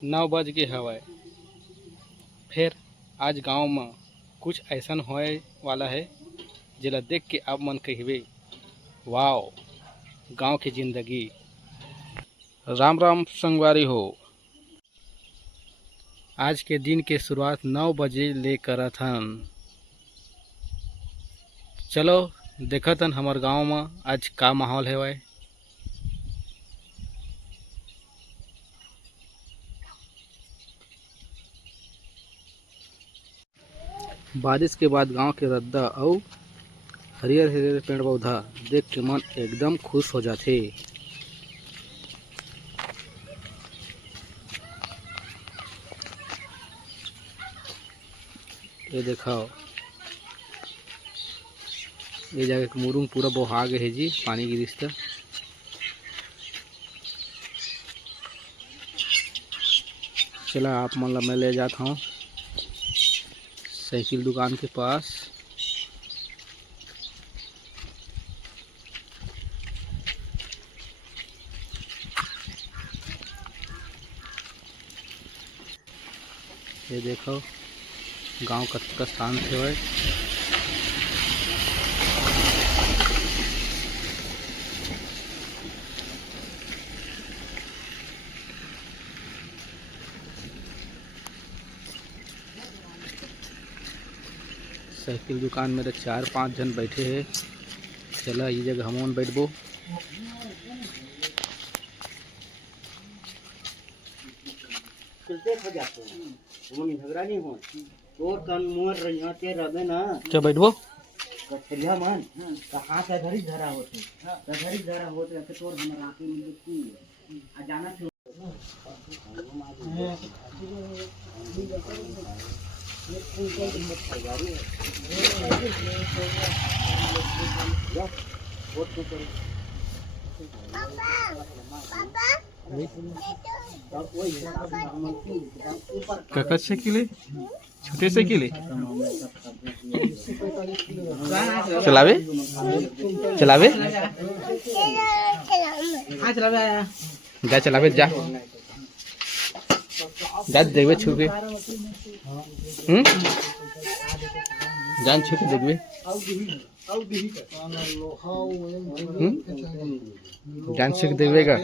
9 बज के हवय। फिर आज गांव में कुछ ऐसा होए वाला है जेला देख के आप मन कहिबे वाओ गांव की जिंदगी। राम राम संगवारी हो। आज के दिन के शुरुआत 9 बजे ले करत हन। चलो देखतन हमार गांव में आज का माहौल है वह। बारिश के बाद गांव के रद्दा और हरियर हरियर पेड़ पौधा देख के मन एकदम खुश हो जाते। ये देखाओ ये जगह मुरुंग पूरा बहा गए है जी, पानी गिरिस त। चला आप मन ला मैं ले जाता हूँ साइकिल दुकान के पास। ये देखो गांव का शांत है। साइकिल दुकान में 4-5 जन बैठे हैं। चला ये जगह हम बैठबो। झगड़ा नहीं हो तोर कान मोर रहिया ते रबे ना क्या बैठबो कछलिया मन कहां से धरी धरा होते धरी धरा होते के तोर हमर आके में तू आ जाना थे। काका साइकिल है, छोटे साइकिल है। चलावे चलावे जा चलावे जा जा देखबे छू के। जान छू के देखबे। जान छू के देखबे का।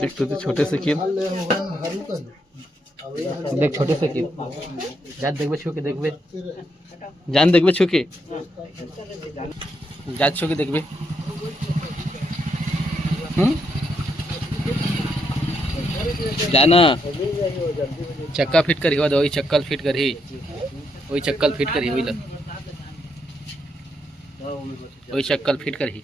देख तो छोटे साइकिल देख, छोटे साइकिल जान देखबे छू के देखबे। जान देखबे छू के जा छू के देखबे। जाना चक्का फिट करी वही चक्कल फिट करी वही चक्कल फिट करी वही चक्कल फिट करी।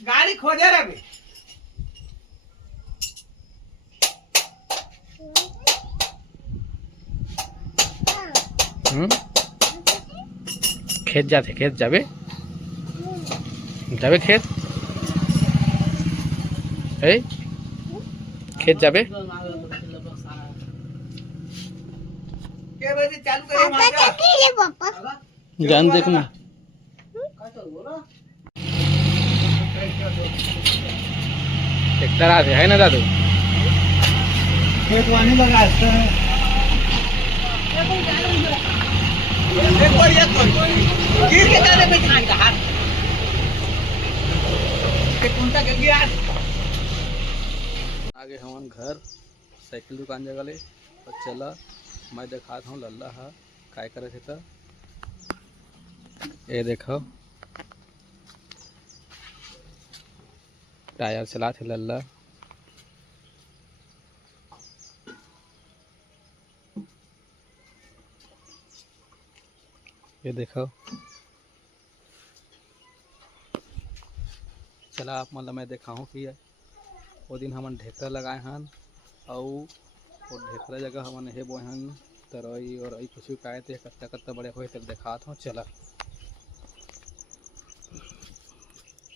गाड़ी खोजे रे खेत जाते खेत जाबे जाबे खेत है खेत जाबे। के बजे चालू करे पापा जान देख ना ट्रैक्टर आते है ना दादू खेत वानी लगा है। एक बार ये तो गिर के जाने में खान का हाथ के कुंता के गया। आगे हमारे घर साइकिल दुकान जगह ले और चला मैं दिखाता हूँ लल्ला हा काय करे थे। तो ये देखो टायर चला थे लल्ला। ये देखो चला आप मतलब मैं देखा हूँ कि वो दिन हमन ढेकरा लगाए हन और ढेकरा जगह हमन हे बोए हन तरई और कुछ काए थे कत्ता कत्ता बड़े हुए तक दिखात हूँ। चला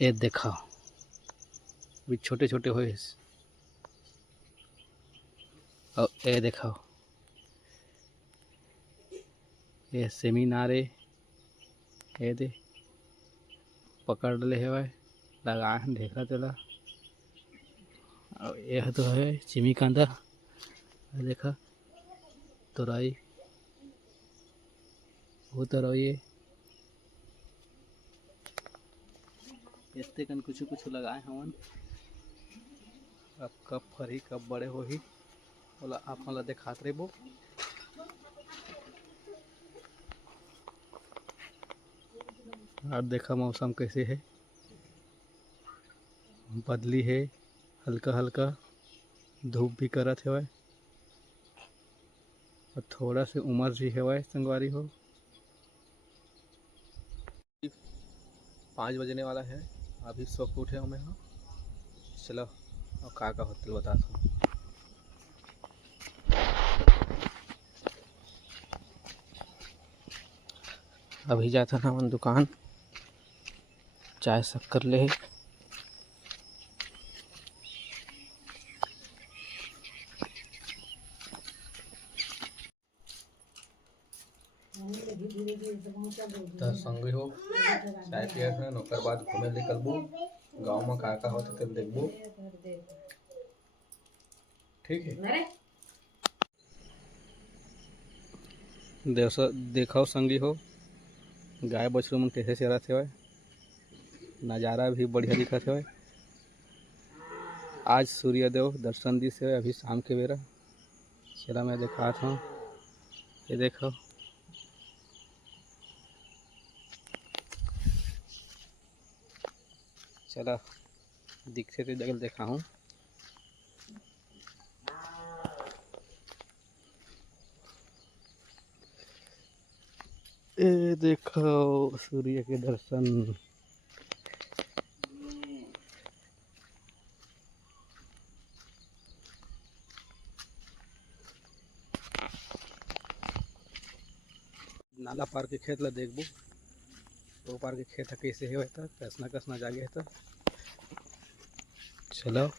ये देखा भी छोटे छोटे हुए और ये देखो ये सेमिनारे ये दे पकड़ ले है लगा ढेकरा तेला और यह तो है चिमी कांदा देखा तोरई वो तोरई इतने कन कुछ कुछ लगाए हमन। अब कब फरी कब बड़े होही ओला आपन ला दिखात रहिबो। और देखा मौसम कैसे है, बदली है हल्का हल्का धूप भी करत है और थोड़ा से उमस भी है संगवारी हो। 5 बजने वाला है, अभी सो के उठे हमें। हाँ चलो और का होटल बता हूँ। अभी जाता था हम दुकान चाय शक्कर ले। तो संग हो चाय पिया था ओकर बाद घूमे निकलबो गाँव में का होता तब देखबो। ठीक है देखो संगी हो गाय बछरू मन कैसे चरत है, नज़ारा भी बढ़िया दिखत है। आज सूर्यदेव दर्शन दी से अभी शाम के बेरा चला मैं दिखाता हूँ। ये देखो चला दिखते थे जगल देखा हूँ। ये देखो सूर्य के दर्शन। नाला पार के खेत ला देखबो तो पार के खेत कैसे है कसना कसना जागे है। तो चलो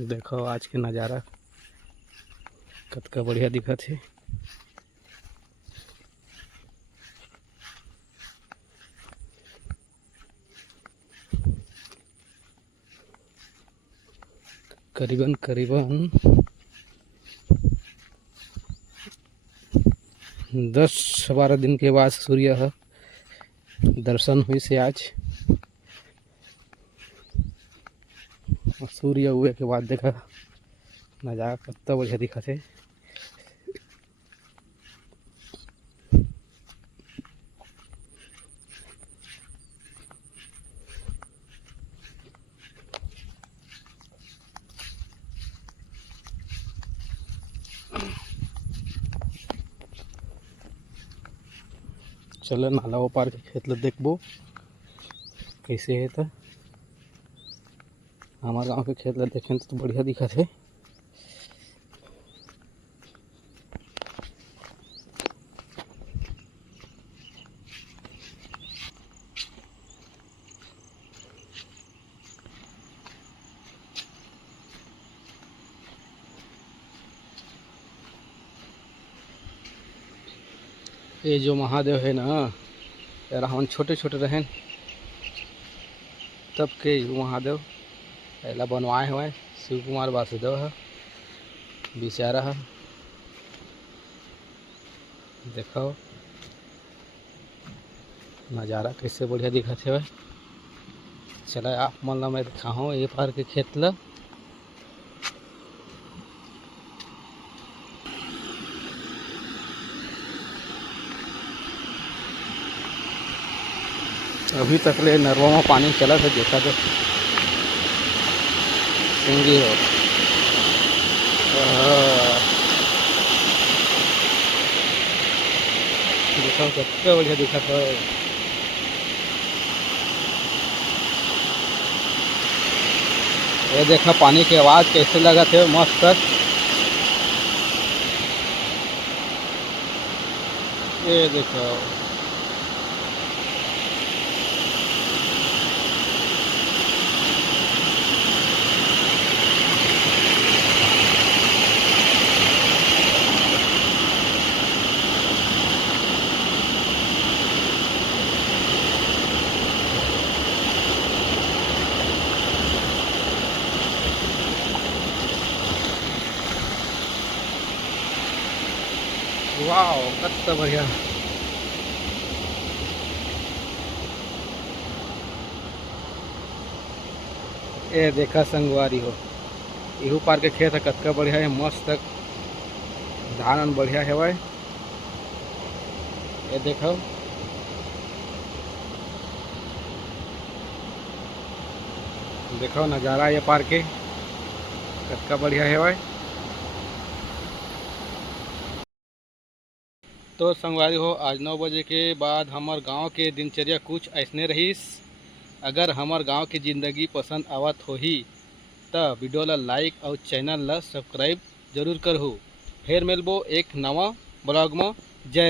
देखो आज के नज़ारा कतका बढ़िया दिखत है। करीबन 10-12 दिन के बाद सूर्य दर्शन हुई से आज। सूर्य हुए के बाद देखा नज़ारा कितना बढ़िया दिखा थे। चलो नाला वो पार के खेत ला देखबो कैसे है। तो हमारे गांव के खेत ला देखें तो बढ़िया दिखत है। ये जो महादेव है ना यार हम छोटे छोटे रहें तब के महादेव पहला बनवाए हुए शिव कुमार वासुदेव है बेचारा है। देखो नज़ारा कैसे बढ़िया दिखत है। चला आप मन ला मैं दिखाऊँ ये पार के खेत ला। अभी तक ले नरवा में पानी चला था देखा तो सिंगी हो। देखो कितना बढ़िया दिखा था। ये देखा पानी की आवाज़ कैसे लगा थे मस्त। ये देखो वाओ कत्ता बढ़िया। ए देखा संगवारी हो, इहू पार के खेत है, कतका बढ़िया है, मस्त धान बढ़िया है भाई। ये देखो देखो नज़ारा ये पार के कतका बढ़िया है भाई। तो संगवारी हो, आज 9 बजे के बाद हमार गांव के दिनचर्या कुछ ऐसने रहीस। अगर हमार गांव की ज़िंदगी पसंद आवत होही तो वीडियो ला लाइक और चैनल ला सब्सक्राइब जरूर करहु। फिर मिलबो एक नवा ब्लॉग में। जय जय।